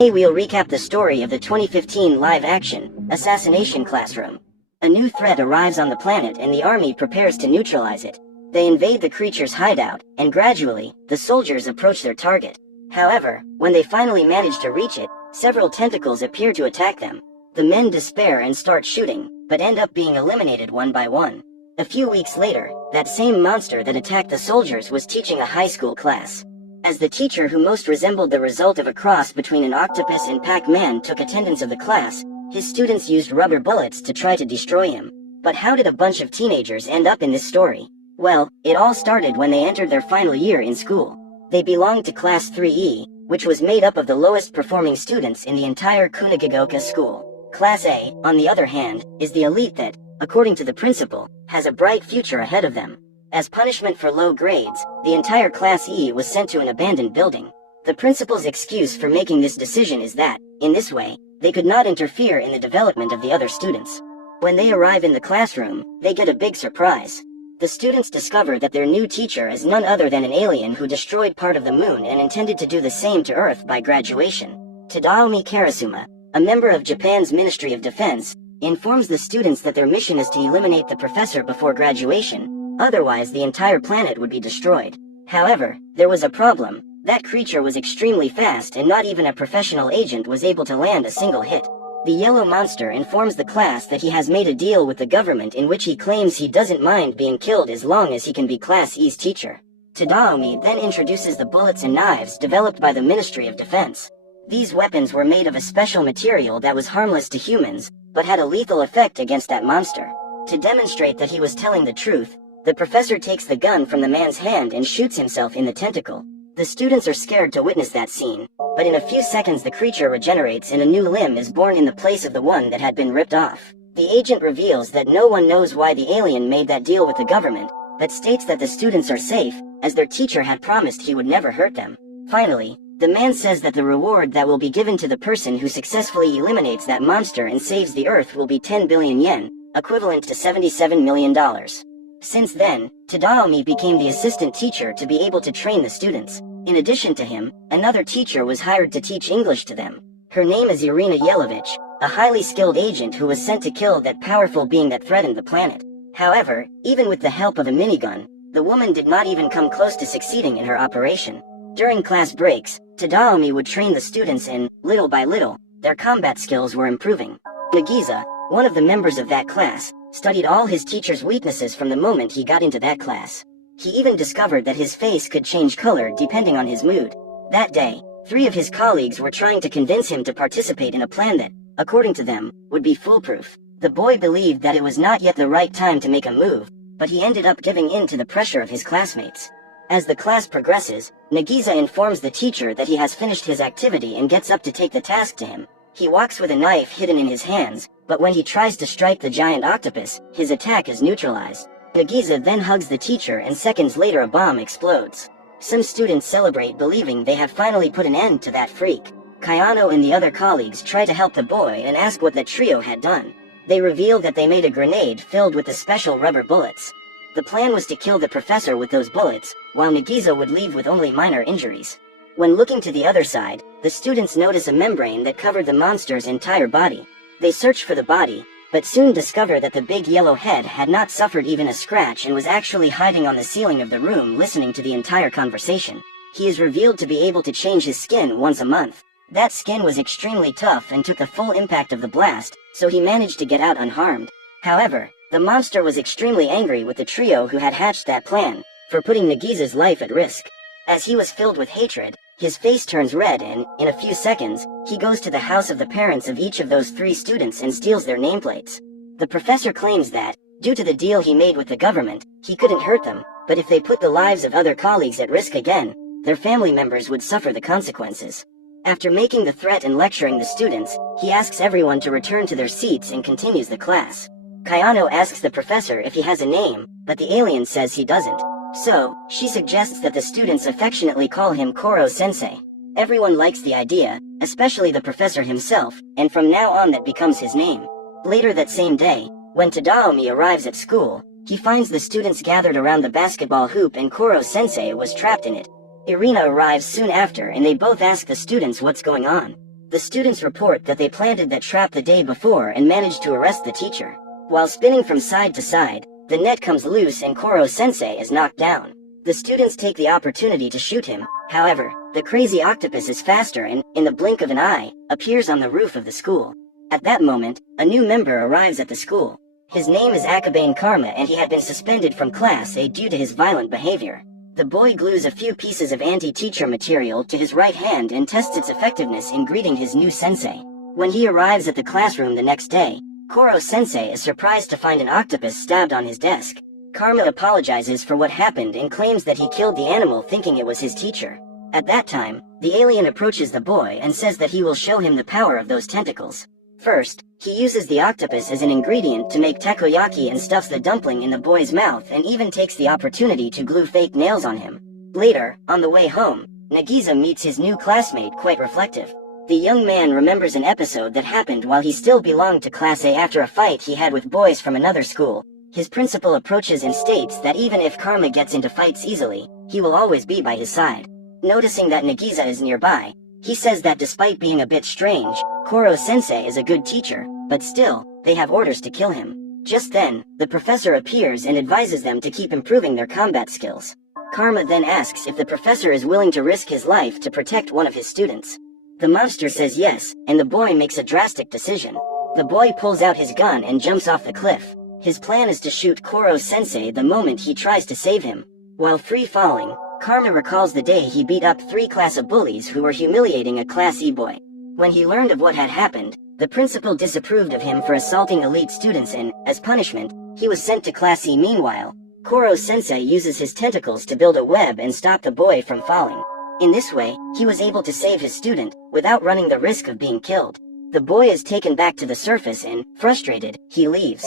Today we'll recap the story of the 2015 live-action Assassination Classroom. A new threat arrives on the planet and the army prepares to neutralize it. They invade the creature's hideout, and gradually, the soldiers approach their target. However, when they finally manage to reach it, several tentacles appear to attack them. The men despair and start shooting, but end up being eliminated one by one. A few weeks later, that same monster that attacked the soldiers was teaching a high school class. As the teacher who most resembled the result of a cross between an octopus and Pac-Man took attendance of the class, his students used rubber bullets to try to destroy him. But how did a bunch of teenagers end up in this story? Well, it all started when they entered their final year in school. They belonged to Class 3E, which was made up of the lowest performing students in the entire Kunagagoka school. Class A, on the other hand, is the elite that, according to the principal, has a bright future ahead of them. As punishment for low grades, the entire Class E was sent to an abandoned building. The principal's excuse for making this decision is that, in this way, they could not interfere in the development of the other students. When they arrive in the classroom, they get a big surprise. The students discover that their new teacher is none other than an alien who destroyed part of the moon and intended to do the same to Earth by graduation. Tadaomi Karasuma, a member of Japan's Ministry of Defense, informs the students that their mission is to eliminate the professor before graduation. Otherwise, the entire planet would be destroyed. However, there was a problem. That creature was extremely fast and not even a professional agent was able to land a single hit. The yellow monster informs the class that he has made a deal with the government in which he claims he doesn't mind being killed as long as he can be Class E's teacher. Tadaomi then introduces the bullets and knives developed by the Ministry of Defense. These weapons were made of a special material that was harmless to humans, but had a lethal effect against that monster. To demonstrate that he was telling the truth, the professor takes the gun from the man's hand and shoots himself in the tentacle. The students are scared to witness that scene, but in a few seconds the creature regenerates and a new limb is born in the place of the one that had been ripped off. The agent reveals that no one knows why the alien made that deal with the government, but states that the students are safe, as their teacher had promised he would never hurt them. Finally, the man says that the reward that will be given to the person who successfully eliminates that monster and saves the Earth will be 10 billion yen, equivalent to $77 million. Since then, Tadaomi became the assistant teacher to be able to train the students. In addition to him, another teacher was hired to teach English to them. Her name is Irina Yelovich, a highly skilled agent who was sent to kill that powerful being that threatened the planet. However, even with the help of a minigun, the woman did not even come close to succeeding in her operation. During class breaks, Tadaomi would train the students and, little by little, their combat skills were improving. Nagisa, one of the members of that class, studied all his teacher's weaknesses from the moment he got into that class. He even discovered that his face could change color depending on his mood. That day, 3 of his colleagues were trying to convince him to participate in a plan that, according to them, would be foolproof. The boy believed that it was not yet the right time to make a move, but he ended up giving in to the pressure of his classmates. As the class progresses, Nagisa informs the teacher that he has finished his activity and gets up to take the task to him. He walks with a knife hidden in his hands, but when he tries to strike the giant octopus, his attack is neutralized. Nagisa then hugs the teacher and seconds later a bomb explodes. Some students celebrate believing they have finally put an end to that freak. Kayano and the other colleagues try to help the boy and ask what the trio had done. They reveal that they made a grenade filled with the special rubber bullets. The plan was to kill the professor with those bullets, while Nagisa would leave with only minor injuries. When looking to the other side, the students notice a membrane that covered the monster's entire body. They search for the body, but soon discover that the big yellow head had not suffered even a scratch and was actually hiding on the ceiling of the room listening to the entire conversation. He is revealed to be able to change his skin once a month. That skin was extremely tough and took the full impact of the blast, so he managed to get out unharmed. However, the monster was extremely angry with the trio who had hatched that plan, for putting Nagisa's life at risk. As he was filled with hatred, his face turns red and, in a few seconds, he goes to the house of the parents of each of those 3 students and steals their nameplates. The professor claims that, due to the deal he made with the government, he couldn't hurt them, but if they put the lives of other colleagues at risk again, their family members would suffer the consequences. After making the threat and lecturing the students, he asks everyone to return to their seats and continues the class. Kayano asks the professor if he has a name, but the alien says he doesn't. So, she suggests that the students affectionately call him Koro-sensei. Everyone likes the idea, especially the professor himself, and from now on that becomes his name. Later that same day, when Tadaomi arrives at school, he finds the students gathered around the basketball hoop and Koro-sensei was trapped in it. Irina arrives soon after and they both ask the students what's going on. The students report that they planted that trap the day before and managed to arrest the teacher. While spinning from side to side, the net comes loose and Koro-sensei is knocked down. The students take the opportunity to shoot him. However, the crazy octopus is faster and, in the blink of an eye, appears on the roof of the school. At that moment, a new member arrives at the school. His name is Akabane Karma and he had been suspended from Class A due to his violent behavior. The boy glues a few pieces of anti-teacher material to his right hand and tests its effectiveness in greeting his new sensei. When he arrives at the classroom the next day, Koro-sensei is surprised to find an octopus stabbed on his desk. Karma apologizes for what happened and claims that he killed the animal thinking it was his teacher. At that time, the alien approaches the boy and says that he will show him the power of those tentacles. First, he uses the octopus as an ingredient to make takoyaki and stuffs the dumpling in the boy's mouth and even takes the opportunity to glue fake nails on him. Later, on the way home, Nagisa meets his new classmate quite reflective. The young man remembers an episode that happened while he still belonged to Class A after a fight he had with boys from another school. His principal approaches and states that even if Karma gets into fights easily, he will always be by his side. Noticing that Nagisa is nearby, he says that despite being a bit strange, Koro-sensei is a good teacher, but still, they have orders to kill him. Just then, the professor appears and advises them to keep improving their combat skills. Karma then asks if the professor is willing to risk his life to protect one of his students. The monster says yes, and the boy makes a drastic decision. The boy pulls out his gun and jumps off the cliff. His plan is to shoot Koro-sensei the moment he tries to save him. While free falling, Karma recalls the day he beat up 3 class of bullies who were humiliating a Class E boy. When he learned of what had happened, the principal disapproved of him for assaulting elite students and, as punishment, he was sent to Class E. Meanwhile, Koro-sensei uses his tentacles to build a web and stop the boy from falling. In this way, he was able to save his student, without running the risk of being killed. The boy is taken back to the surface and, frustrated, he leaves.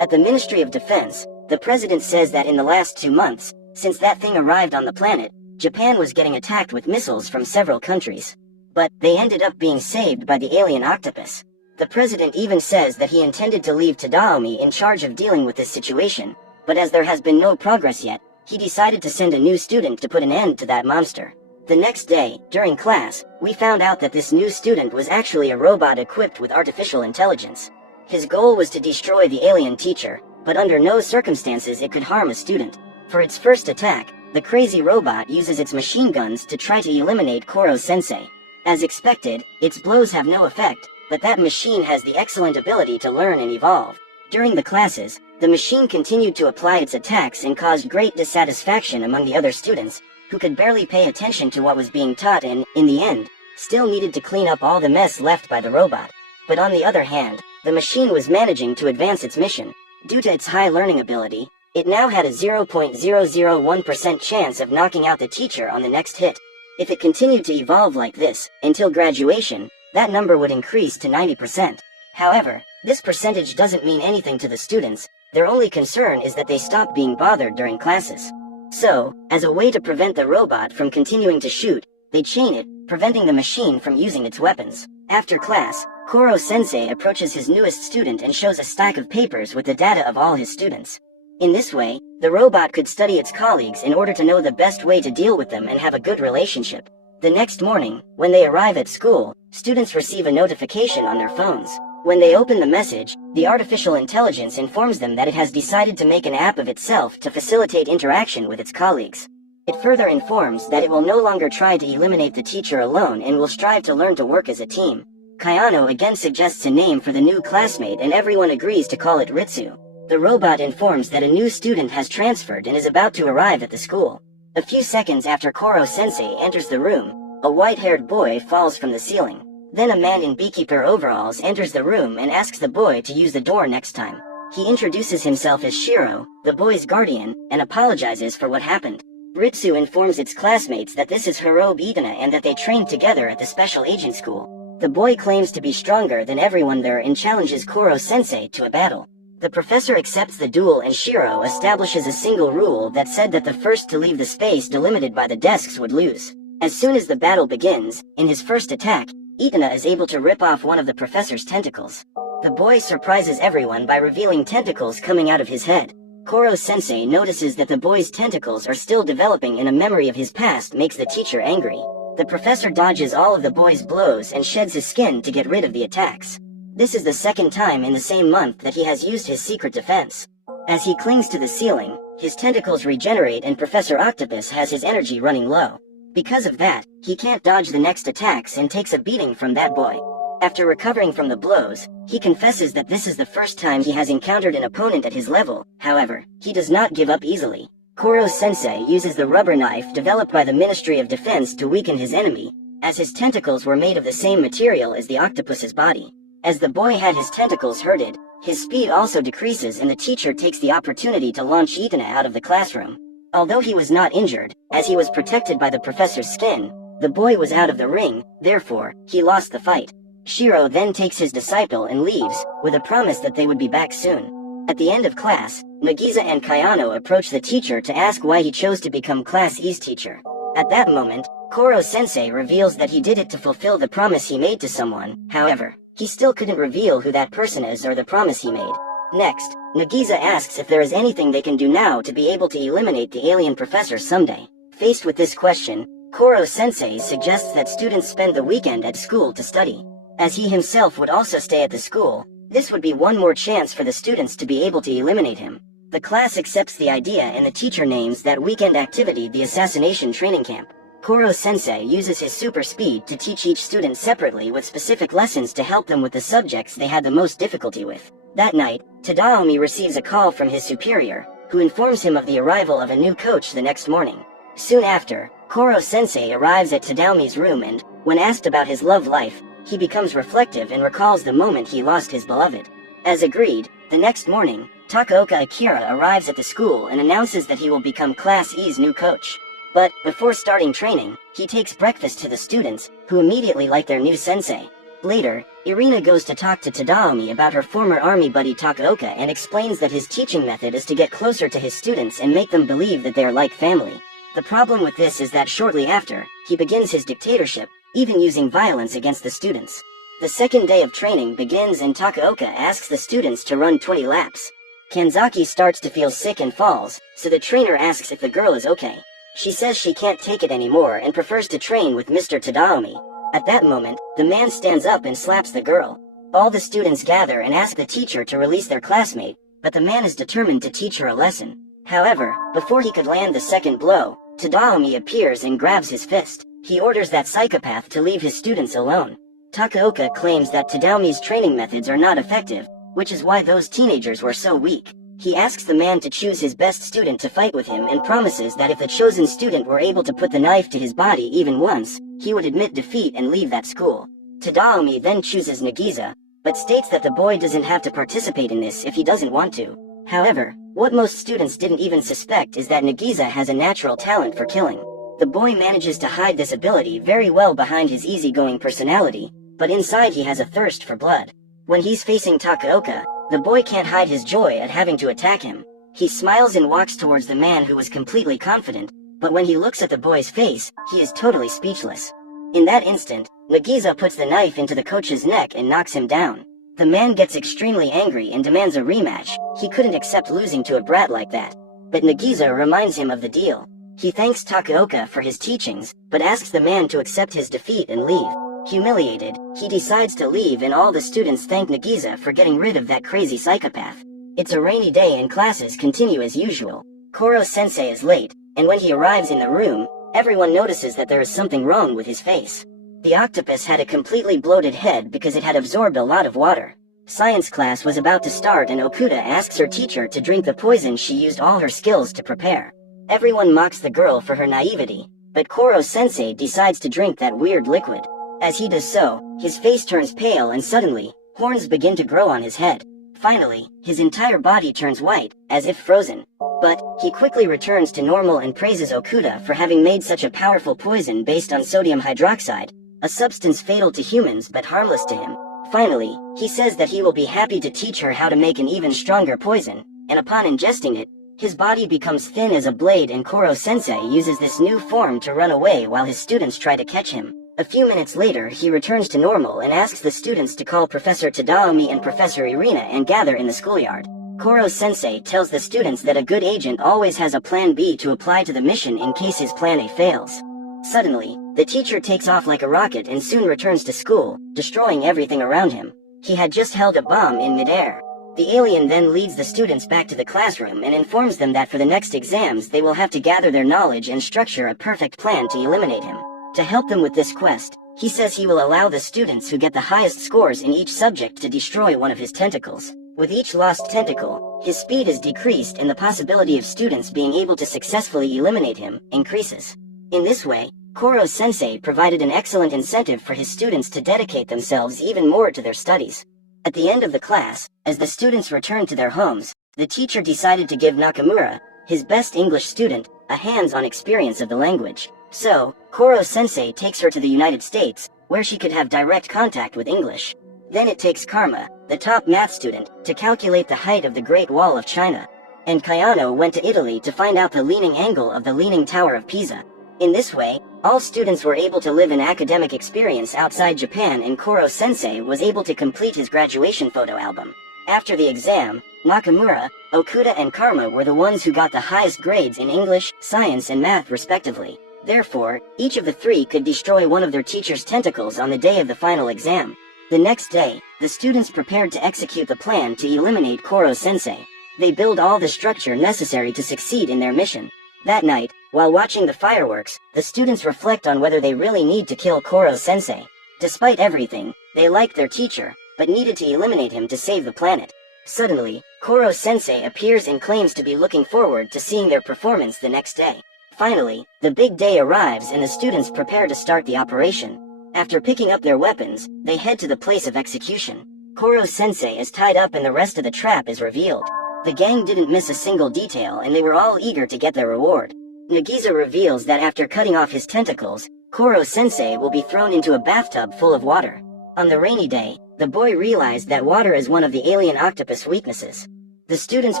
At the Ministry of Defense, the president says that in the last 2 months, since that thing arrived on the planet, Japan was getting attacked with missiles from several countries. But, they ended up being saved by the alien octopus. The president even says that he intended to leave Tadaomi in charge of dealing with this situation, but as there has been no progress yet, he decided to send a new student to put an end to that monster. The next day, during class, we found out that this new student was actually a robot equipped with artificial intelligence. His goal was to destroy the alien teacher, but under no circumstances it could harm a student. For its first attack, the crazy robot uses its machine guns to try to eliminate Koro-sensei. As expected, its blows have no effect, but that machine has the excellent ability to learn and evolve. During the classes, the machine continued to apply its attacks and caused great dissatisfaction among the other students, who could barely pay attention to what was being taught and, in the end, still needed to clean up all the mess left by the robot. But on the other hand, the machine was managing to advance its mission. Due to its high learning ability, it now had a 0.001% chance of knocking out the teacher on the next hit. If it continued to evolve like this, until graduation, that number would increase to 90%. However, this percentage doesn't mean anything to the students. Their only concern is that they stop being bothered during classes. So, as a way to prevent the robot from continuing to shoot, they chain it, preventing the machine from using its weapons. After class, Koro-sensei approaches his newest student and shows a stack of papers with the data of all his students. In this way, the robot could study its colleagues in order to know the best way to deal with them and have a good relationship. The next morning, when they arrive at school, students receive a notification on their phones. When they open the message, the artificial intelligence informs them that it has decided to make an app of itself to facilitate interaction with its colleagues. It further informs that it will no longer try to eliminate the teacher alone and will strive to learn to work as a team. Kayano again suggests a name for the new classmate and everyone agrees to call it Ritsu. The robot informs that a new student has transferred and is about to arrive at the school. A few seconds after Koro-sensei enters the room, a white-haired boy falls from the ceiling. Then a man in beekeeper overalls enters the room and asks the boy to use the door next time. He introduces himself as Shiro, the boy's guardian, and apologizes for what happened. Ritsu informs its classmates that this is Hirobe Itana and that they trained together at the special agent school. The boy claims to be stronger than everyone there and challenges Koro-sensei to a battle. The professor accepts the duel and Shiro establishes a single rule that said that the first to leave the space delimited by the desks would lose. As soon as the battle begins, in his first attack, Itana is able to rip off one of the professor's tentacles. The boy surprises everyone by revealing tentacles coming out of his head. Koro-sensei notices that the boy's tentacles are still developing and a memory of his past makes the teacher angry. The professor dodges all of the boy's blows and sheds his skin to get rid of the attacks. This is the second time in the same month that he has used his secret defense. As he clings to the ceiling, his tentacles regenerate and Professor Octopus has his energy running low. Because of that, he can't dodge the next attacks and takes a beating from that boy. After recovering from the blows, he confesses that this is the first time he has encountered an opponent at his level. However, he does not give up easily. Koro-sensei uses the rubber knife developed by the Ministry of Defense to weaken his enemy, as his tentacles were made of the same material as the octopus's body. As the boy had his tentacles hurted, his speed also decreases and the teacher takes the opportunity to launch Itana out of the classroom. Although he was not injured, as he was protected by the professor's skin, the boy was out of the ring, therefore, he lost the fight. Shiro then takes his disciple and leaves, with a promise that they would be back soon. At the end of class, Nagisa and Kayano approach the teacher to ask why he chose to become Class E's teacher. At that moment, Koro-sensei reveals that he did it to fulfill the promise he made to someone. However, he still couldn't reveal who that person is or the promise he made. Next, Nagisa asks if there is anything they can do now to be able to eliminate the alien professor someday. Faced with this question, Koro-sensei suggests that students spend the weekend at school to study. As he himself would also stay at the school, this would be one more chance for the students to be able to eliminate him. The class accepts the idea and the teacher names that weekend activity the assassination training camp. Koro-sensei uses his super speed to teach each student separately with specific lessons to help them with the subjects they had the most difficulty with. That night, Tadaomi receives a call from his superior, who informs him of the arrival of a new coach the next morning. Soon after, Koro-sensei arrives at Tadaomi's room and, when asked about his love life, he becomes reflective and recalls the moment he lost his beloved. As agreed, the next morning, Takaoka Akira arrives at the school and announces that he will become Class E's new coach. But, before starting training, he takes breakfast to the students, who immediately like their new sensei. Later, Irina goes to talk to Tadaomi about her former army buddy Takaoka and explains that his teaching method is to get closer to his students and make them believe that they are like family. The problem with this is that shortly after, he begins his dictatorship, even using violence against the students. The second day of training begins and Takaoka asks the students to run 20 laps. Kanzaki starts to feel sick and falls, so the trainer asks if the girl is okay. She says she can't take it anymore and prefers to train with Mr. Tadaomi. At that moment, the man stands up and slaps the girl. All the students gather and ask the teacher to release their classmate, but the man is determined to teach her a lesson. However, before he could land the second blow, Tadaomi appears and grabs his fist. He orders that psychopath to leave his students alone. Takaoka claims that Tadaomi's training methods are not effective, which is why those teenagers were so weak. He asks the man to choose his best student to fight with him and promises that if the chosen student were able to put the knife to his body even once, he would admit defeat and leave that school. Tadaomi then chooses Nagisa, but states that the boy doesn't have to participate in this if he doesn't want to. However, what most students didn't even suspect is that Nagisa has a natural talent for killing. The boy manages to hide this ability very well behind his easygoing personality, but inside he has a thirst for blood. When he's facing Takaoka, the boy can't hide his joy at having to attack him. He smiles and walks towards the man who was completely confident, but when he looks at the boy's face, he is totally speechless. In that instant, Nagisa puts the knife into the coach's neck and knocks him down. The man gets extremely angry and demands a rematch. He couldn't accept losing to a brat like that. But Nagisa reminds him of the deal. He thanks Takaoka for his teachings, but asks the man to accept his defeat and leave. Humiliated, he decides to leave and all the students thank Nagisa for getting rid of that crazy psychopath. It's a rainy day and classes continue as usual. Koro-sensei is late, and when he arrives in the room, everyone notices that there is something wrong with his face. The octopus had a completely bloated head because it had absorbed a lot of water. Science class was about to start and Okuda asks her teacher to drink the poison she used all her skills to prepare. Everyone mocks the girl for her naivety, but Koro-sensei decides to drink that weird liquid. As he does so, his face turns pale and suddenly, horns begin to grow on his head. Finally, his entire body turns white, as if frozen. But, he quickly returns to normal and praises Okuda for having made such a powerful poison based on sodium hydroxide, a substance fatal to humans but harmless to him. Finally, he says that he will be happy to teach her how to make an even stronger poison, and upon ingesting it, his body becomes thin as a blade and Koro-sensei uses this new form to run away while his students try to catch him. A few minutes later he returns to normal and asks the students to call Professor Tadaomi and Professor Irina and gather in the schoolyard. Koro-sensei tells the students that a good agent always has a plan B to apply to the mission in case his plan A fails. Suddenly, the teacher takes off like a rocket and soon returns to school, destroying everything around him. He had just held a bomb in midair. The alien then leads the students back to the classroom and informs them that for the next exams they will have to gather their knowledge and structure a perfect plan to eliminate him. To help them with this quest, he says he will allow the students who get the highest scores in each subject to destroy one of his tentacles. With each lost tentacle, his speed is decreased and the possibility of students being able to successfully eliminate him increases. In this way, Koro-sensei provided an excellent incentive for his students to dedicate themselves even more to their studies. At the end of the class, as the students returned to their homes, the teacher decided to give Nakamura, his best English student, a hands-on experience of the language. So, Koro-sensei takes her to the United States, where she could have direct contact with English. Then it takes Karma, the top math student, to calculate the height of the Great Wall of China. And Kayano went to Italy to find out the leaning angle of the Leaning Tower of Pisa. In this way, all students were able to live an academic experience outside Japan, and Koro-sensei was able to complete his graduation photo album. After the exam, Nakamura, Okuda and Karma were the ones who got the highest grades in English, science and math respectively. Therefore, each of the three could destroy one of their teacher's tentacles on the day of the final exam. The next day, the students prepared to execute the plan to eliminate Koro-sensei. They build all the structure necessary to succeed in their mission. That night, while watching the fireworks, the students reflect on whether they really need to kill Koro-sensei. Despite everything, they liked their teacher, but needed to eliminate him to save the planet. Suddenly, Koro-sensei appears and claims to be looking forward to seeing their performance the next day. Finally, the big day arrives and the students prepare to start the operation. After picking up their weapons, they head to the place of execution. Koro-sensei is tied up and the rest of the trap is revealed. The gang didn't miss a single detail and they were all eager to get their reward. Nagisa reveals that after cutting off his tentacles, Koro-sensei will be thrown into a bathtub full of water. On the rainy day, the boy realized that water is one of the alien octopus weaknesses. The students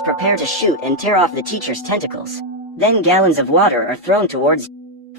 prepare to shoot and tear off the teacher's tentacles. Then gallons of water are thrown towards.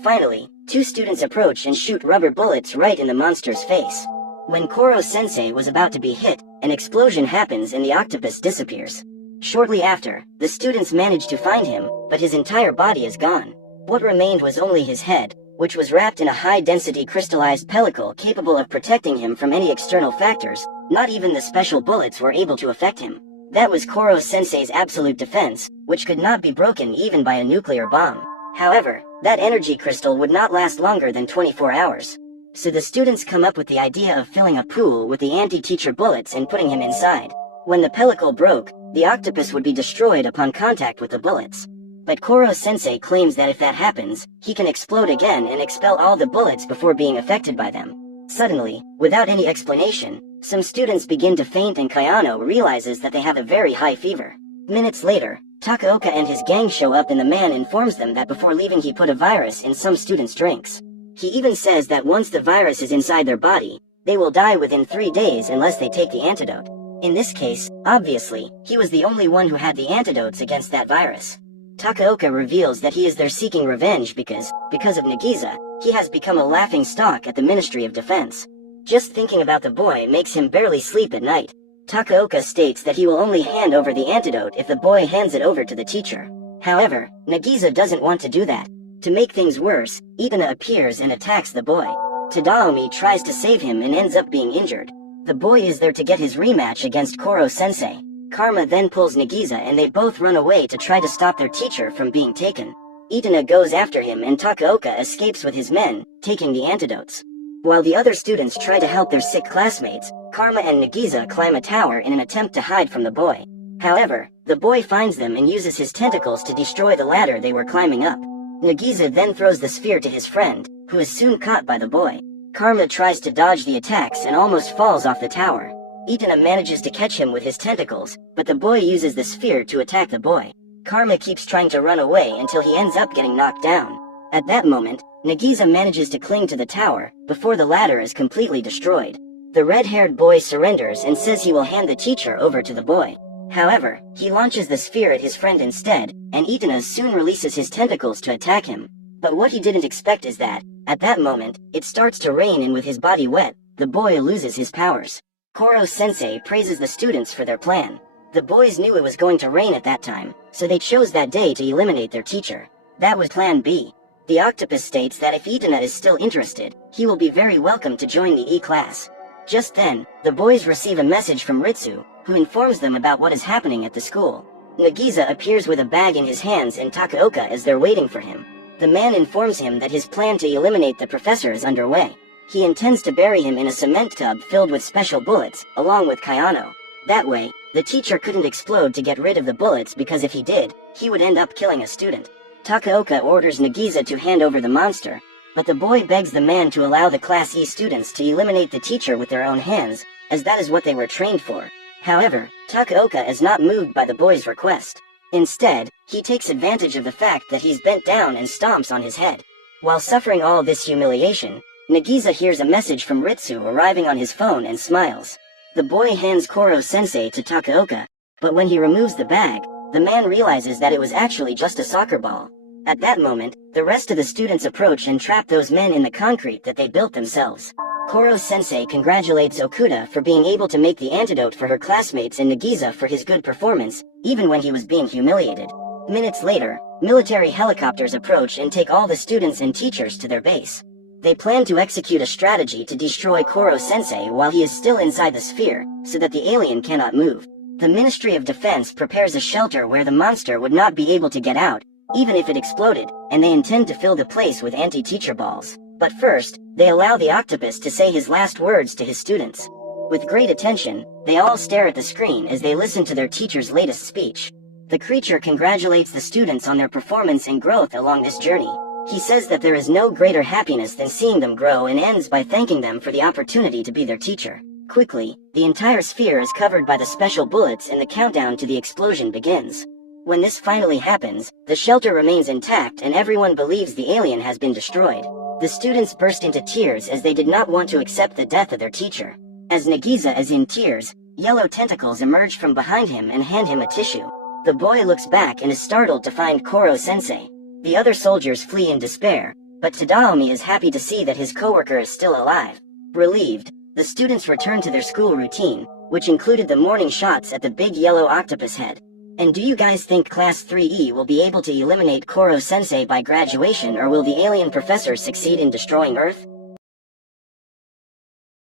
Finally, two students approach and shoot rubber bullets right in the monster's face. When Koro-sensei was about to be hit, an explosion happens and the octopus disappears. Shortly after, the students manage to find him, but his entire body is gone. What remained was only his head, which was wrapped in a high-density crystallized pellicle capable of protecting him from any external factors. Not even the special bullets were able to affect him. That was Koro-sensei's absolute defense, which could not be broken even by a nuclear bomb. However, that energy crystal would not last longer than 24 hours. So the students come up with the idea of filling a pool with the anti-teacher bullets and putting him inside. When the pellicle broke, the octopus would be destroyed upon contact with the bullets. But Koro-sensei claims that if that happens, he can explode again and expel all the bullets before being affected by them. Suddenly, without any explanation, some students begin to faint and Kayano realizes that they have a very high fever. Minutes later, Takaoka and his gang show up and the man informs them that before leaving he put a virus in some students' drinks. He even says that once the virus is inside their body, they will die within 3 days unless they take the antidote. In this case, obviously, he was the only one who had the antidotes against that virus. Takaoka reveals that he is there seeking revenge because of Nagisa, he has become a laughing stock at the Ministry of Defense. Just thinking about the boy makes him barely sleep at night. Takaoka states that he will only hand over the antidote if the boy hands it over to the teacher. However, Nagisa doesn't want to do that. To make things worse, Itana appears and attacks the boy. Tadaomi tries to save him and ends up being injured. The boy is there to get his rematch against Koro-sensei. Karma then pulls Nagisa and they both run away to try to stop their teacher from being taken. Itana goes after him and Takaoka escapes with his men, taking the antidotes. While the other students try to help their sick classmates, Karma and Nagisa climb a tower in an attempt to hide from the boy. However, the boy finds them and uses his tentacles to destroy the ladder they were climbing up. Nagisa then throws the sphere to his friend, who is soon caught by the boy. Karma tries to dodge the attacks and almost falls off the tower. Itana manages to catch him with his tentacles, but the boy uses the sphere to attack the boy. Karma keeps trying to run away until he ends up getting knocked down. At that moment, Nagisa manages to cling to the tower, before the ladder is completely destroyed. The red-haired boy surrenders and says he will hand the teacher over to the boy. However, he launches the sphere at his friend instead, and Itana soon releases his tentacles to attack him. But what he didn't expect is that, at that moment, it starts to rain and with his body wet, the boy loses his powers. Koro-sensei praises the students for their plan. The boys knew it was going to rain at that time, so they chose that day to eliminate their teacher. That was Plan B. The octopus states that if Itana is still interested, he will be very welcome to join the E-class. Just then, the boys receive a message from Ritsu, who informs them about what is happening at the school. Nagisa appears with a bag in his hands and Takaoka as they're waiting for him. The man informs him that his plan to eliminate the professor is underway. He intends to bury him in a cement tub filled with special bullets, along with Kayano. That way, the teacher couldn't explode to get rid of the bullets because if he did, he would end up killing a student. Takaoka orders Nagisa to hand over the monster, but the boy begs the man to allow the Class E students to eliminate the teacher with their own hands, as that is what they were trained for. However, Takaoka is not moved by the boy's request. Instead, he takes advantage of the fact that he's bent down and stomps on his head. While suffering all this humiliation, Nagisa hears a message from Ritsu arriving on his phone and smiles. The boy hands Koro-sensei to Takaoka, but when he removes the bag, the man realizes that it was actually just a soccer ball. At that moment, the rest of the students approach and trap those men in the concrete that they built themselves. Koro-sensei congratulates Okuda for being able to make the antidote for her classmates and Nagisa for his good performance, even when he was being humiliated. Minutes later, military helicopters approach and take all the students and teachers to their base. They plan to execute a strategy to destroy Koro-sensei while he is still inside the sphere, so that the alien cannot move. The Ministry of Defense prepares a shelter where the monster would not be able to get out, even if it exploded, and they intend to fill the place with anti-teacher balls. But first, they allow the octopus to say his last words to his students. With great attention, they all stare at the screen as they listen to their teacher's latest speech. The creature congratulates the students on their performance and growth along this journey. He says that there is no greater happiness than seeing them grow and ends by thanking them for the opportunity to be their teacher. Quickly, the entire sphere is covered by the special bullets and the countdown to the explosion begins. When this finally happens, the shelter remains intact and everyone believes the alien has been destroyed. The students burst into tears as they did not want to accept the death of their teacher. As Nagisa is in tears, yellow tentacles emerge from behind him and hand him a tissue. The boy looks back and is startled to find Koro-sensei. The other soldiers flee in despair, but Tadaomi is happy to see that his coworker is still alive. Relieved, the students return to their school routine, which included the morning shots at the big yellow octopus head. And do you guys think Class 3E will be able to eliminate Koro-sensei by graduation, or will the alien professor succeed in destroying Earth?